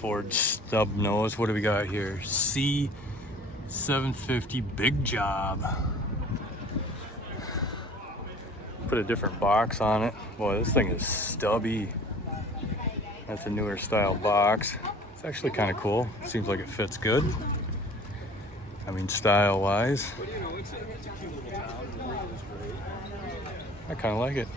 Ford stub nose. What do we got here? C750 big job. Put a different box on it. Boy, this thing is stubby. That's a newer style box. It's actually kind of cool. Seems like it fits good. I mean, style wise. I kind of like it.